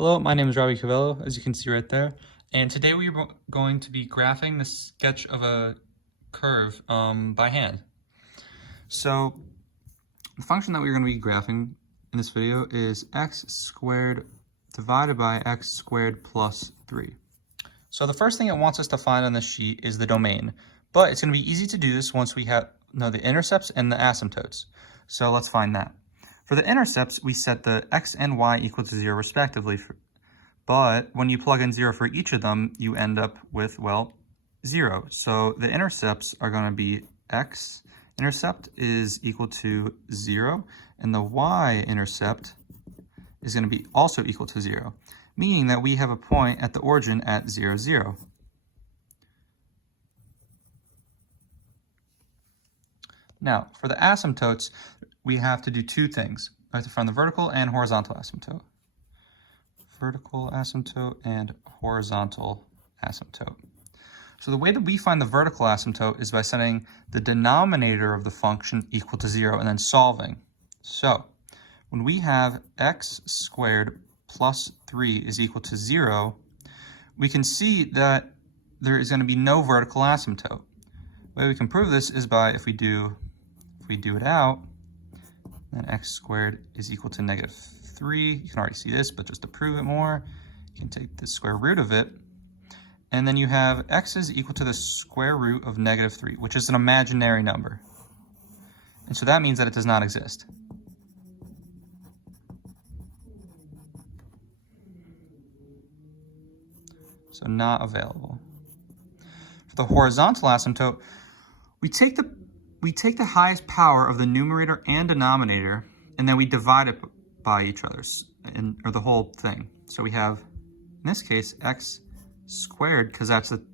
Hello, my name is Robbie Cavello, as you can see right there, and today we are going to be graphing the sketch of a curve by hand. So the function that we're going to be graphing in this video is x squared divided by x squared plus 3. So the first thing it wants us to find on this sheet is the domain, but it's going to be easy to do this once we know the intercepts and the asymptotes. So let's find that. For the intercepts, we set the x and y equal to 0 respectively, but when you plug in 0 for each of them, you end up with, well, 0. So the intercepts are going to be x intercept is equal to 0, and the y-intercept is going to be also equal to 0, meaning that we have a point at the origin at 0, 0. Now, for the asymptotes, we have to do two things. We have to find the vertical and horizontal asymptote. Vertical asymptote and horizontal asymptote. So the way that we find the vertical asymptote is by setting the denominator of the function equal to 0 and then solving. So when we have x squared plus 3 is equal to 0, we can see that there is going to be no vertical asymptote. The way we can prove this is by if we do it out, then x squared is equal to negative 3. You can already see this, but just to prove it more, you can take the square root of it. And then you have x is equal to the square root of negative 3, which is an imaginary number. And so that means that it does not exist. So not available. For the horizontal asymptote, we take the highest power of the numerator and denominator, and then we divide it by each other's, or the whole thing. So we have, in this case, x squared, because that's the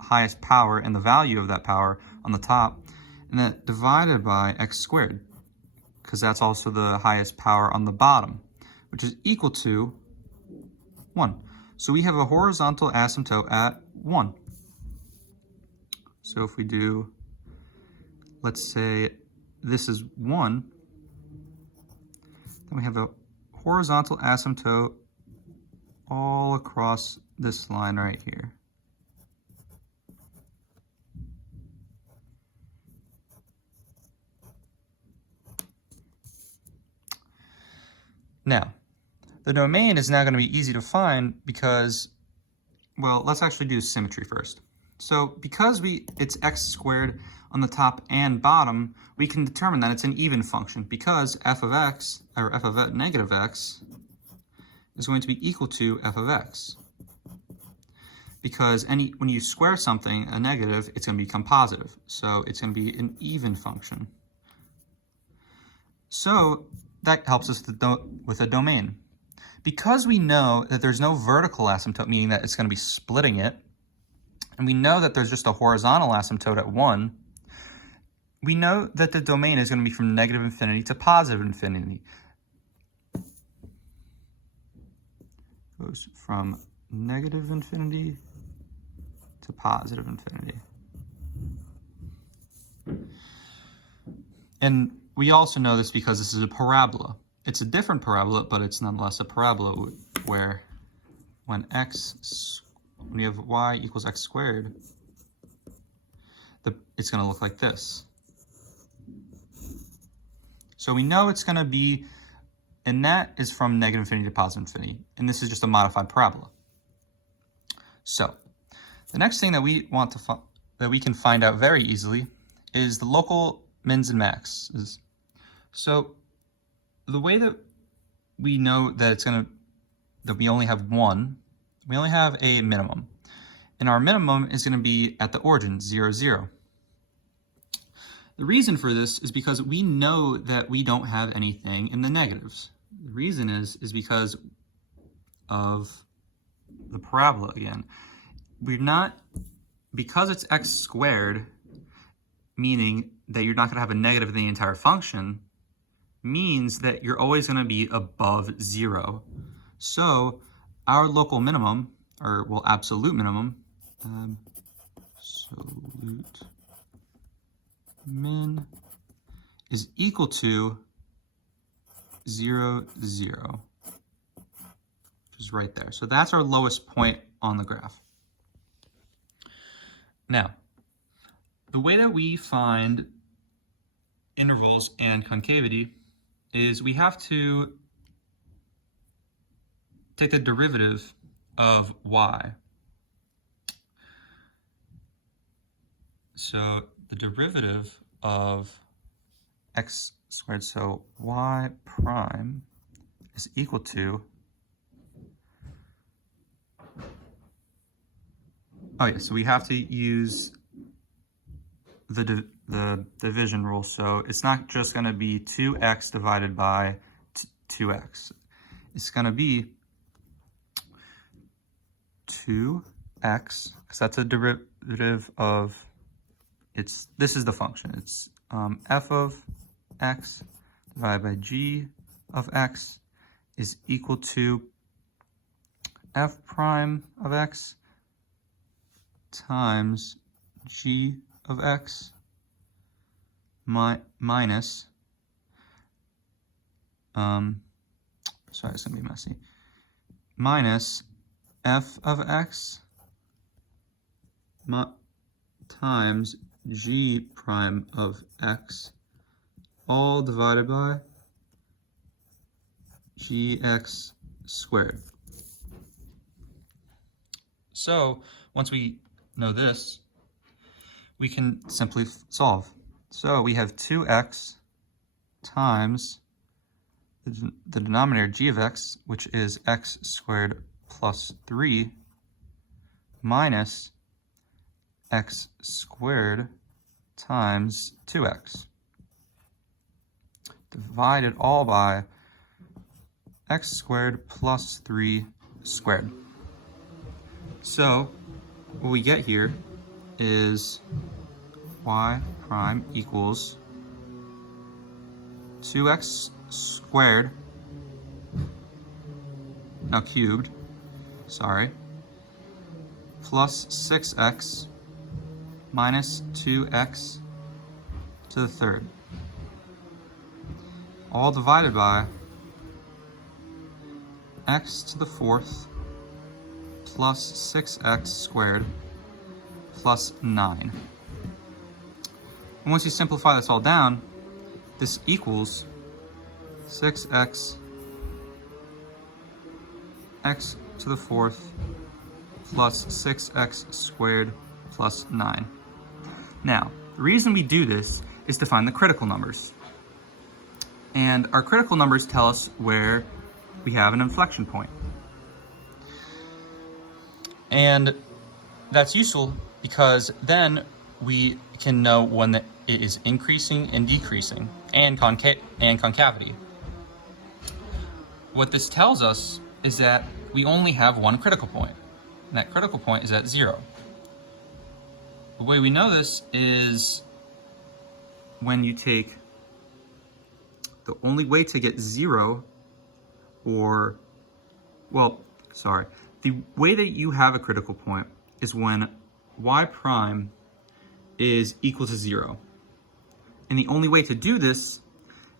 highest power and the value of that power on the top, and then divided by x squared, because that's also the highest power on the bottom, which is equal to 1. So we have a horizontal asymptote at 1. So if we do, let's say this is 1, then we have a horizontal asymptote all across this line right here. Now, the domain is now going to be easy to find because, well, let's actually do symmetry first. So because it's x squared on the top and bottom, we can determine that it's an even function because f of x, or f of negative x, is going to be equal to f of x. Because when you square something, a negative, it's going to become positive. So it's going to be an even function. So that helps us with a domain. Because we know that there's no vertical asymptote, meaning that it's going to be splitting it, and we know that there's just a horizontal asymptote at 1, we know that the domain is going to be from negative infinity to positive infinity. It goes from negative infinity to positive infinity. And we also know this because this is a parabola. It's a different parabola, but it's nonetheless a parabola where when we have y equals x squared, it's going to look like this. So we know it's going to be, and that is from negative infinity to positive infinity, and this is just a modified parabola. So the next thing that we want that we can find out very easily is the local mins and maxes. So the way that we know that that we only have one, we only have a minimum. And our minimum is going to be at the origin, 0, 0. The reason for this is because we know that we don't have anything in the negatives. The reason is because of the parabola again. Because it's x squared, meaning that you're not going to have a negative in the entire function, means that you're always going to be above 0. So our local minimum, or well, absolute minimum, absolute min is equal to 0, 0. is right there. So that's our lowest point on the graph. Now, the way that we find intervals and concavity is we have to take the derivative of y. So the derivative of x squared, so y prime is equal to, oh yeah, so we have to use the division rule. So it's not just going to be 2x divided by 2x. It's going to be 2x, because that's a derivative of, this is the function. It's f of x divided by g of x is equal to f prime of x times g of x minus, sorry, it's gonna be messy, minus f of x times g prime of x, all divided by gx squared. So once we know this, we can simply solve. So we have 2x times the denominator g of x, which is x squared plus 3, minus x squared times 2x, divided all by x squared plus 3 squared. So what we get here is y prime equals 2x squared, now cubed, sorry, plus 6x minus 2x to the third, all divided by x to the fourth plus 6x squared plus 9. And once you simplify this all down, this equals 6x x to the fourth plus 6x squared plus 9. Now, the reason we do this is to find the critical numbers. And our critical numbers tell us where we have an inflection point. And that's useful because then we can know when it is increasing and decreasing, and concavity. What this tells us is that we only have one critical point, and that critical point is at 0. The way we know this is when you take the only way to get 0, or, well, sorry, the way that you have a critical point is when y prime is equal to 0. And the only way to do this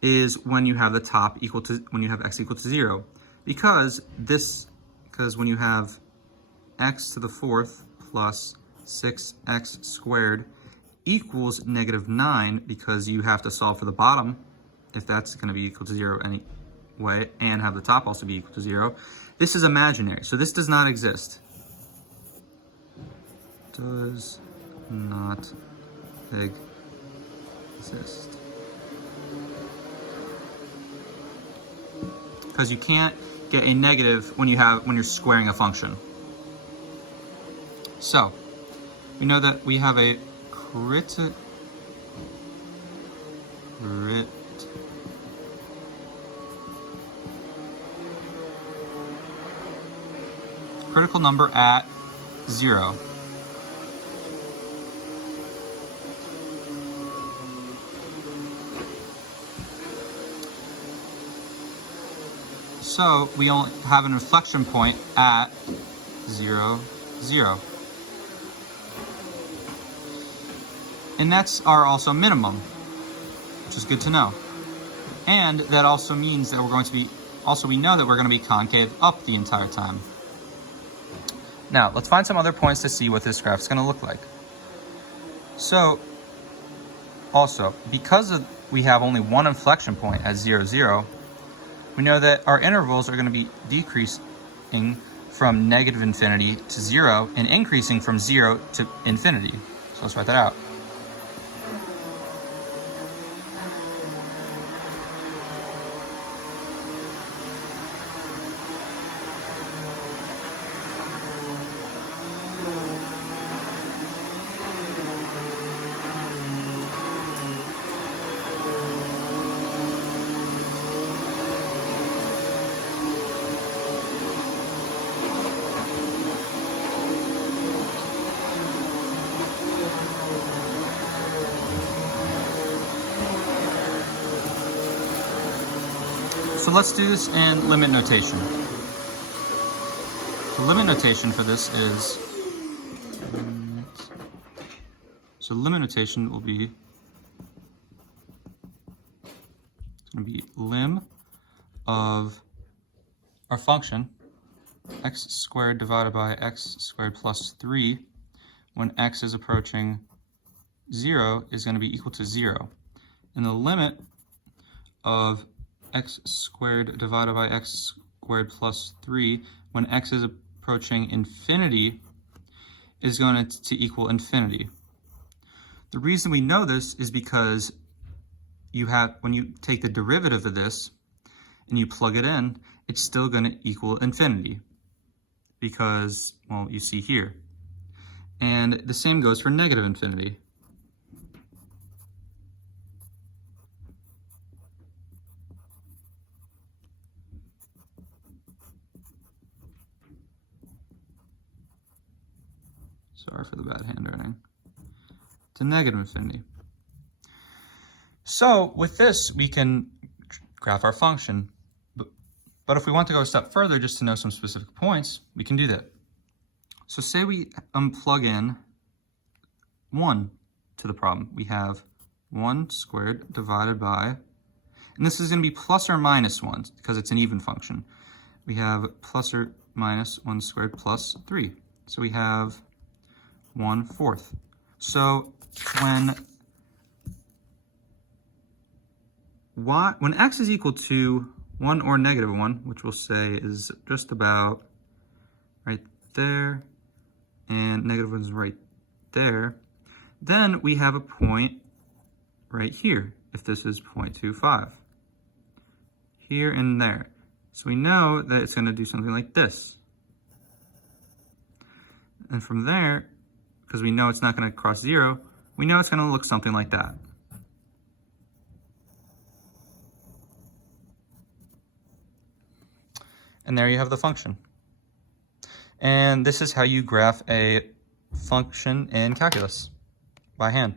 is when you have the top equal to, when you have x equal to 0. Because when you have x to the fourth plus 6x squared equals -9, because you have to solve for the bottom, if that's going to be equal to 0 anyway, and have the top also be equal to 0. This is imaginary, so this does not exist. Does not exist. Because you can't get a negative when you're squaring a function. So we know that we have a critical number at 0. So we only have an inflection point at 0, 0. And that's our also minimum, which is good to know. And that also means that we're going to be Also, we know that we're going to be concave up the entire time. Now, let's find some other points to see what this graph is going to look like. So, also, because we have only one inflection point at 0, 0, we know that our intervals are going to be decreasing from negative infinity to 0 and increasing from 0 to infinity. So let's write that out. So let's do this in limit notation. The limit notation for this is, so limit notation will be, it's going to be lim of our function, x squared divided by x squared plus 3, when x is approaching 0 is going to be equal to 0. And the limit of x squared divided by x squared plus 3 when x is approaching infinity is going to equal infinity. The reason we know this is because when you take the derivative of this and you plug it in, it's still going to equal infinity because, well, you see here. And the same goes for negative infinity. Sorry for the bad handwriting. To negative infinity. So with this, we can graph our function. But if we want to go a step further, just to know some specific points, we can do that. So say we plug in 1 to the problem. We have 1 squared divided by, and this is going to be plus or minus 1 because it's an even function. We have plus or minus 1 squared plus 3. So we have 1/4. So when x is equal to 1 or negative 1, which we'll say is just about right there, and negative 1 is right there, then we have a point right here, if this is 0.25. Here and there. So we know that it's going to do something like this. And from there, because we know it's not going to cross 0, we know it's going to look something like that. And there you have the function. And this is how you graph a function in calculus by hand.